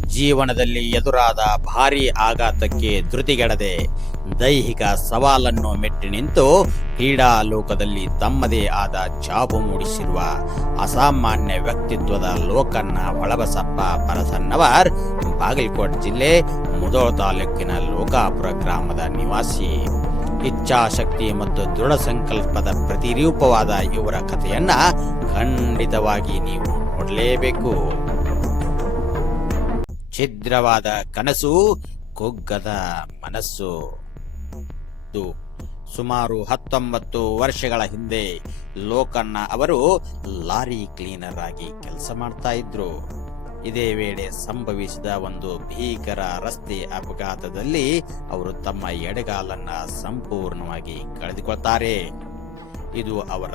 ಜೀವನದಲ್ಲಿ ಎದುರಾದ ಭಾರೀ ಆಘಾತಕ್ಕೆ ಧೃತಿಗೆಡದೆ ದೈಹಿಕ ಸವಾಲನ್ನು ಮೆಟ್ಟಿ ನಿಂತು ಕ್ರೀಡಾ ಲೋಕದಲ್ಲಿ ತಮ್ಮದೇ ಆದ ಛಾಪು ಮೂಡಿಸಿರುವ ಅಸಾಮಾನ್ಯ ವ್ಯಕ್ತಿತ್ವದ ಲೋಕನ್ನ ಒಳಬಸಪ್ಪ ಪರಸನ್ನವರ್ ಬಾಗಲಕೋಟೆ ಜಿಲ್ಲೆ ಮುದೋಳ ತಾಲೂಕಿನ ಲೋಕಾಪುರ ಗ್ರಾಮದ ನಿವಾಸಿ. ಇಚ್ಛಾಶಕ್ತಿ ಮತ್ತು ದೃಢ ಸಂಕಲ್ಪದ ಪ್ರತಿರೂಪವಾದ ಇವರ ಕಥೆಯನ್ನ ಖಂಡಿತವಾಗಿ ನೀವು ನೋಡಲೇಬೇಕು. ಛಿದ್ರವಾದ ಕನಸು ಕುಗ್ಗದ ಮನಸ್ಸು. ಸುಮಾರು ಹತ್ತೊಂಬತ್ತು ವರ್ಷಗಳ ಹಿಂದೆ ಲೋಕಣ್ಣ ಅವರು ಲಾರಿ ಕ್ಲೀನರ್ ಆಗಿ ಕೆಲಸ ಮಾಡ್ತಾ ಇದ್ರು. ಇದೇ ವೇಳೆ ಸಂಭವಿಸಿದ ಒಂದು ಭೀಕರ ರಸ್ತೆ ಅಪಘಾತದಲ್ಲಿ ಅವರು ತಮ್ಮ ಎಡಗಾಲನ್ನ ಸಂಪೂರ್ಣವಾಗಿ ಕಳೆದುಕೊಳ್ತಾರೆ. ಇದು ಅವರ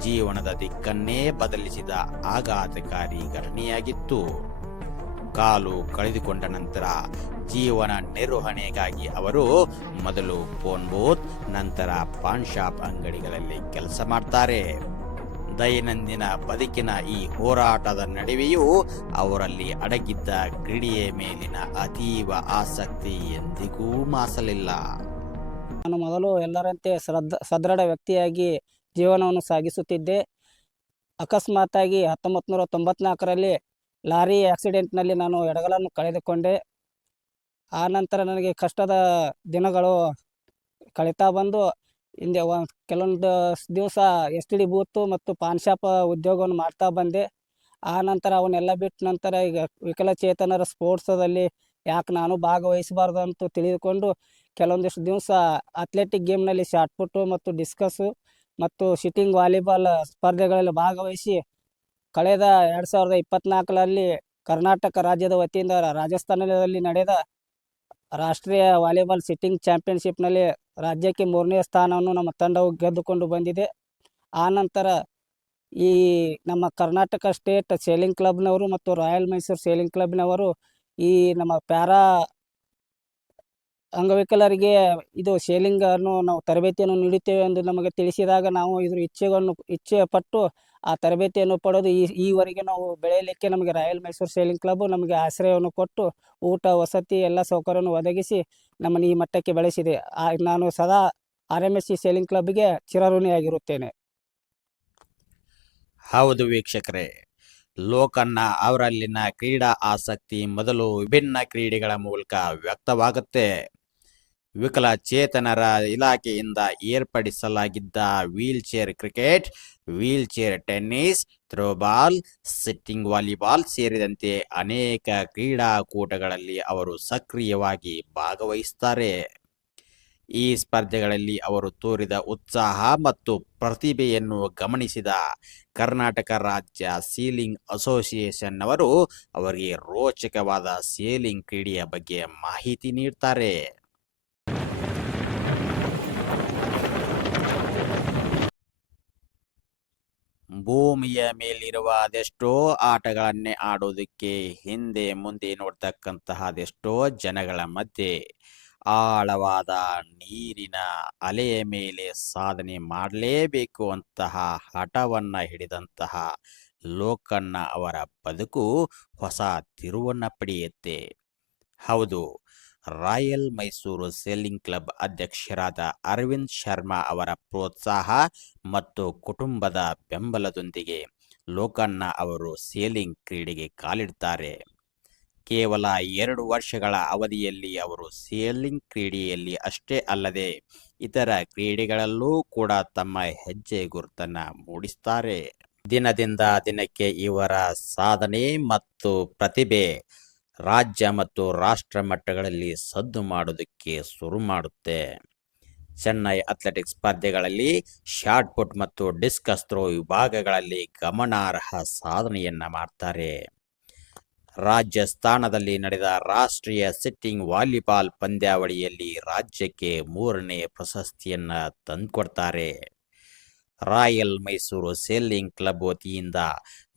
ಜೀವನದ ದಿಕ್ಕನ್ನೇ ಬದಲಿಸಿದ ಆಘಾತಕಾರಿ ಘಟನೆಯಾಗಿತ್ತು. ಕಾಲು ಕಳೆದುಕೊಂಡ ನಂತರ ಜೀವನ ನಿರ್ವಹಣೆಗಾಗಿ ಅವರು ಮೊದಲು ಫೋನ್ ಬೂತ್ ನಂತರ ಪಾನ್ ಶಾಪ್ ಅಂಗಡಿಗಳಲ್ಲಿ ಕೆಲಸ ಮಾಡ್ತಾರೆ. ದೈನಂದಿನ ಬದುಕಿನ ಈ ಹೋರಾಟದ ನಡುವೆಯೂ ಅವರಲ್ಲಿ ಅಡಗಿದ್ದ ಕ್ರೀಡೆಯ ಮೇಲಿನ ಅತೀವ ಆಸಕ್ತಿ ಎಂದಿಗೂ ಮಾಸಲಿಲ್ಲ. ನಾನು ಮೊದಲು ಎಲ್ಲರಂತೆ ಸದ್ದ ಸದೃಢ ವ್ಯಕ್ತಿಯಾಗಿ ಜೀವನವನ್ನು ಸಾಗಿಸುತ್ತಿದ್ದೆ. ಅಕಸ್ಮಾತಾಗಿ ಹತ್ತೊಂಬತ್ತು ನೂರ ತೊಂಬತ್ನಾಲ್ಕರಲ್ಲಿ ಲಾರಿ ಆಕ್ಸಿಡೆಂಟ್ನಲ್ಲಿ ನಾನು ಎಡಗಲನ್ನು ಕಳೆದುಕೊಂಡೆ. ಆ ನಂತರ ನನಗೆ ಕಷ್ಟದ ದಿನಗಳು ಕಳೀತಾ ಬಂದು, ಹಿಂದೆ ಒಂದು ಕೆಲವೊಂದು ದಿವಸ ಎಸ್ ಟಿ ಡಿ ಬೂತು ಮತ್ತು ಪಾನ್ ಶಾಪ್ ಉದ್ಯೋಗವನ್ನು ಮಾಡ್ತಾ ಬಂದೆ. ಆ ನಂತರ ಅವನ್ನೆಲ್ಲ ಬಿಟ್ಟ ನಂತರ ಈಗ ವಿಕಲಚೇತನರ ಸ್ಪೋರ್ಟ್ಸದಲ್ಲಿ ಯಾಕೆ ನಾನು ಭಾಗವಹಿಸಬಾರ್ದು ಅಂತ ತಿಳಿದುಕೊಂಡು, ಕೆಲವೊಂದಿಷ್ಟು ದಿವಸ ಅಥ್ಲೆಟಿಕ್ ಗೇಮ್ನಲ್ಲಿ ಶಾರ್ಟ್ ಪುಟ್ಟು ಮತ್ತು ಡಿಸ್ಕಸ್ಸು ಮತ್ತು ಶಿಟ್ಟಿಂಗ್ ವಾಲಿಬಾಲ್ ಸ್ಪರ್ಧೆಗಳಲ್ಲಿ ಭಾಗವಹಿಸಿ ಕಳೆದ ಎರಡು ಸಾವಿರದ ಇಪ್ಪತ್ನಾಲ್ಕರಲ್ಲಿ ಕರ್ನಾಟಕ ರಾಜ್ಯದ ವತಿಯಿಂದ ರಾಜಸ್ಥಾನದಲ್ಲಿ ನಡೆದ ರಾಷ್ಟ್ರೀಯ ವಾಲಿಬಾಲ್ ಸಿಟ್ಟಿಂಗ್ ಚಾಂಪಿಯನ್ಶಿಪ್ನಲ್ಲಿ ರಾಜ್ಯಕ್ಕೆ ಮೂರನೇ ಸ್ಥಾನವನ್ನು ನಮ್ಮ ತಂಡವು ಗೆದ್ದುಕೊಂಡು ಬಂದಿದೆ. ಆ ನಂತರ ಈ ನಮ್ಮ ಕರ್ನಾಟಕ ಸ್ಟೇಟ್ ಸೇಲಿಂಗ್ ಕ್ಲಬ್ನವರು ಮತ್ತು ರಾಯಲ್ ಮೈಸೂರು ಸೇಲಿಂಗ್ ಕ್ಲಬ್ನವರು ಈ ನಮ್ಮ ಪ್ಯಾರಾ ಅಂಗವಿಕಲರಿಗೆ ಇದು ಸೇಲಿಂಗ್ ಅನ್ನು ನಾವು ತರಬೇತಿಯನ್ನು ನೀಡುತ್ತೇವೆ ಎಂದು ನಮಗೆ ತಿಳಿಸಿದಾಗ ನಾವು ಇದ್ರ ಇಚ್ಛೆಗಳನ್ನು ಇಚ್ಛೆ ಪಟ್ಟು ಆ ತರಬೇತಿಯನ್ನು ಪಡೆದು ಈ ಈವರೆಗೆ ನಾವು ಬೆಳೆಯಲಿಕ್ಕೆ ನಮಗೆ ರಾಯಲ್ ಮೈಸೂರು ಸೇಲಿಂಗ್ ಕ್ಲಬ್ ನಮಗೆ ಆಶ್ರಯವನ್ನು ಕೊಟ್ಟು ಊಟ, ವಸತಿ ಎಲ್ಲ ಸೌಕರ್ಯವನ್ನು ಒದಗಿಸಿ ನಮ್ಮನ್ನು ಈ ಮಟ್ಟಕ್ಕೆ ಬೆಳೆಸಿದೆ. ನಾನು ಸದಾ R M S C sailing ಕ್ಲಬ್ಗೆ ಚಿರಋಣಿಯಾಗಿರುತ್ತೇನೆ. ಹೌದು ವೀಕ್ಷಕರೇ, ಲೋಕನ್ನ ಅವರಲ್ಲಿನ ಕ್ರೀಡಾ ಆಸಕ್ತಿ ಮೊದಲು ವಿಭಿನ್ನ ಕ್ರೀಡೆಗಳ ಮೂಲಕ ವ್ಯಕ್ತವಾಗುತ್ತೆ. ವಿಕಲಚೇತನರ ಇಲಾಖೆಯಿಂದ ಏರ್ಪಡಿಸಲಾಗಿದ್ದ wheelchair cricket, wheelchair tennis, throwball, sitting volleyball ಸೇರಿದಂತೆ ಅನೇಕ ಕ್ರೀಡಾಕೂಟಗಳಲ್ಲಿ ಅವರು ಸಕ್ರಿಯವಾಗಿ ಭಾಗವಹಿಸುತ್ತಾರೆ. ಈ ಸ್ಪರ್ಧೆಗಳಲ್ಲಿ ಅವರು ತೋರಿದ ಉತ್ಸಾಹ ಮತ್ತು ಪ್ರತಿಭೆಯನ್ನು ಗಮನಿಸಿದ ಕರ್ನಾಟಕ ರಾಜ್ಯ ಸೀಲಿಂಗ್ ಅಸೋಸಿಯೇಷನ್ ಅವರು ಅವರಿಗೆ ರೋಚಕವಾದ ಸೀಲಿಂಗ್ ಕ್ರೀಡೆಯ ಬಗ್ಗೆ ಮಾಹಿತಿ ನೀಡ್ತಾರೆ ಭೂಮಿಯ ಮೇಲಿರುವ ಅದೆಷ್ಟೋ ಆಟಗಳನ್ನೇ ಆಡೋದಕ್ಕೆ ಹಿಂದೆ ಮುಂದೆ ನೋಡ್ತಕ್ಕಂತಹ ಅದೆಷ್ಟೋ ಜನಗಳ ಮಧ್ಯೆ ಆಳವಾದ ನೀರಿನ ಅಲೆಯ ಮೇಲೆ ಸಾಧನೆ ಮಾಡಲೇಬೇಕು ಅಂತಹ ಹಠವನ್ನು ಹಿಡಿದಂತಹ ಲೋಕಣ್ಣ ಅವರ ಬದುಕು ಹೊಸ ತಿರುವನ್ನ ಪಡೆಯುತ್ತೆ. ಹೌದು. ರಾಯಲ್ ಮೈಸೂರು ಸೇಲಿಂಗ್ ಕ್ಲಬ್ ಅಧ್ಯಕ್ಷರಾದ ಅರವಿಂದ್ ಶರ್ಮಾ ಅವರ ಪ್ರೋತ್ಸಾಹ ಮತ್ತು ಕುಟುಂಬದ ಬೆಂಬಲದೊಂದಿಗೆ ಲೋಕಣ್ಣ ಅವರು ಸೇಲಿಂಗ್ ಕ್ರೀಡೆಗೆ ಕಾಲಿಡ್ತಾರೆ ಕೇವಲ ಎರಡು ವರ್ಷಗಳ ಅವಧಿಯಲ್ಲಿ ಅವರು ಸೇಲಿಂಗ್ ಕ್ರೀಡೆಯಲ್ಲಿ ಅಷ್ಟೇ ಅಲ್ಲದೆ ಇತರ ಕ್ರೀಡೆಗಳಲ್ಲೂ ಕೂಡ ತಮ್ಮ ಹೆಜ್ಜೆ ಗುರುತನ್ನು ಮೂಡಿಸ್ತಾರೆ ದಿನದಿಂದ ದಿನಕ್ಕೆ ಇವರ ಸಾಧನೆ ಮತ್ತು ಪ್ರತಿಭೆ ರಾಜ್ಯ ಮತ್ತು ರಾಷ್ಟ್ರ ಮಟ್ಟಗಳಲ್ಲಿ ಸದ್ದು ಮಾಡೋದಕ್ಕೆ ಶುರು ಮಾಡುತ್ತೆ. ಚೆನ್ನೈ ಅಥ್ಲೆಟಿಕ್ಸ್ ಸ್ಪರ್ಧೆಗಳಲ್ಲಿ ಶಾರ್ಟ್ ಪುಟ್ ಮತ್ತು ಡಿಸ್ಕಸ್ ಥ್ರೋ ವಿಭಾಗಗಳಲ್ಲಿ ಗಮನಾರ್ಹ ಸಾಧನೆಯನ್ನ ಮಾಡ್ತಾರೆ. ರಾಜಸ್ಥಾನದಲ್ಲಿ ನಡೆದ ರಾಷ್ಟ್ರೀಯ ಸಿಟ್ಟಿಂಗ್ ವಾಲಿಬಾಲ್ ಪಂದ್ಯಾವಳಿಯಲ್ಲಿ ರಾಜ್ಯಕ್ಕೆ ಮೂರನೇ ಪ್ರಶಸ್ತಿಯನ್ನ ತಂದುಕೊಡ್ತಾರೆ. ರಾಯಲ್ ಮೈಸೂರು ಸೇಲ್ಲಿಂಗ್ ಕ್ಲಬ್ ವತಿಯಿಂದ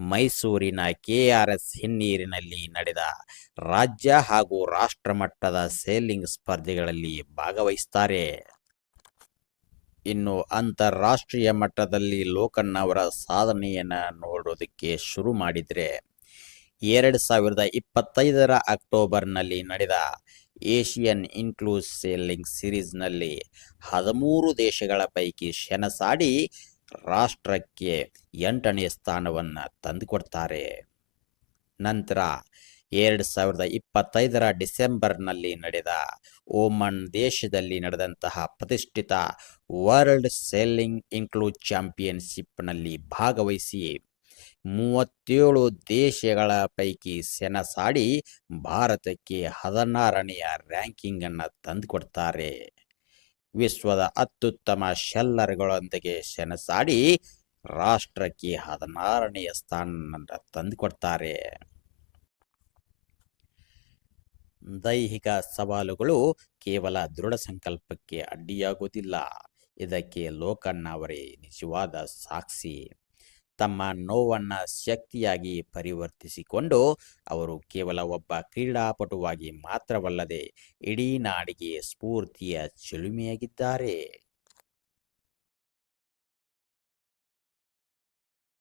ಮೈಸೂರಿನ ಕೆಆರ್ಎಸ್ ಹಿನ್ನೀರಿನಲ್ಲಿ ನಡೆದ ರಾಜ್ಯ ಹಾಗೂ ರಾಷ್ಟ್ರಮಟ್ಟದ ಸೇಲಿಂಗ್ ಸ್ಪರ್ಧೆಗಳಲ್ಲಿ ಭಾಗವಹಿಸುತ್ತಾರೆ. ಇನ್ನು ಅಂತಾರಾಷ್ಟ್ರೀಯ ಮಟ್ಟದಲ್ಲಿ ಲೋಕಣ್ಣ ಅವರ ಸಾಧನೆಯನ್ನ ನೋಡೋದಕ್ಕೆ ಶುರು ಮಾಡಿದ್ರೆ, ಎರಡು ಸಾವಿರದ ಇಪ್ಪತ್ತೈದರ ಅಕ್ಟೋಬರ್ನಲ್ಲಿ ನಡೆದ ಏಷಿಯನ್ ಇನ್ಕ್ಲೂಸ್ ಸೇಲಿಂಗ್ ಸಿರೀಸ್ನಲ್ಲಿ ಹದಿಮೂರು ದೇಶಗಳ ಪೈಕಿ ಸೆಣಸಾಡಿ ರಾಷ್ಟ್ರಕ್ಕೆ ಎಂಟನೇ ಸ್ಥಾನವನ್ನು ತಂದುಕೊಡ್ತಾರೆ. ನಂತರ ಎರಡು ಸಾವಿರದ ಇಪ್ಪತ್ತೈದರ ಡಿಸೆಂಬರ್ನಲ್ಲಿ ನಡೆದ ಓಮನ್ ದೇಶದಲ್ಲಿ ನಡೆದಂತಹ ಪ್ರತಿಷ್ಠಿತ ವರ್ಲ್ಡ್ ಸೇಲಿಂಗ್ ಇನ್ಕ್ಲೂಡ್ ಚಾಂಪಿಯನ್ಶಿಪ್ನಲ್ಲಿ ಭಾಗವಹಿಸಿ ಮೂವತ್ತೇಳು ದೇಶಗಳ ಪೈಕಿ ಸೆಣಸಾಡಿ ಭಾರತಕ್ಕೆ ಹದಿನಾರನೆಯ ರ್ಯಾಂಕಿಂಗನ್ನು ತಂದುಕೊಡ್ತಾರೆ. ವಿಶ್ವದ ಅತ್ಯುತ್ತಮ ಶೆಲ್ಲರ್ಗಳೊಂದಿಗೆ ಸೆಣಸಾಡಿ ರಾಷ್ಟ್ರಕ್ಕೆ ಹದಿನಾರನೆಯ ಸ್ಥಾನವನ್ನು ತಂದುಕೊಡ್ತಾರೆ. ದೈಹಿಕ ಸವಾಲುಗಳು ಕೇವಲ ದೃಢ ಸಂಕಲ್ಪಕ್ಕೆ ಅಡ್ಡಿಯಾಗುವುದಿಲ್ಲ. ಇದಕ್ಕೆ ಲೋಕಣ್ಣ ಅವರೇ ನಿಜವಾದ ಸಾಕ್ಷಿ. ತಮ್ಮ ನೋವನ್ನು ಶಕ್ತಿಯಾಗಿ ಪರಿವರ್ತಿಸಿಕೊಂಡು ಅವರು ಕೇವಲ ಒಬ್ಬ ಕ್ರೀಡಾಪಟುವಾಗಿ ಮಾತ್ರವಲ್ಲದೆ ಇಡೀ ನಾಡಿಗೆ ಸ್ಫೂರ್ತಿಯ ಚಿಲುಮೆಯಾಗಿದ್ದಾರೆ.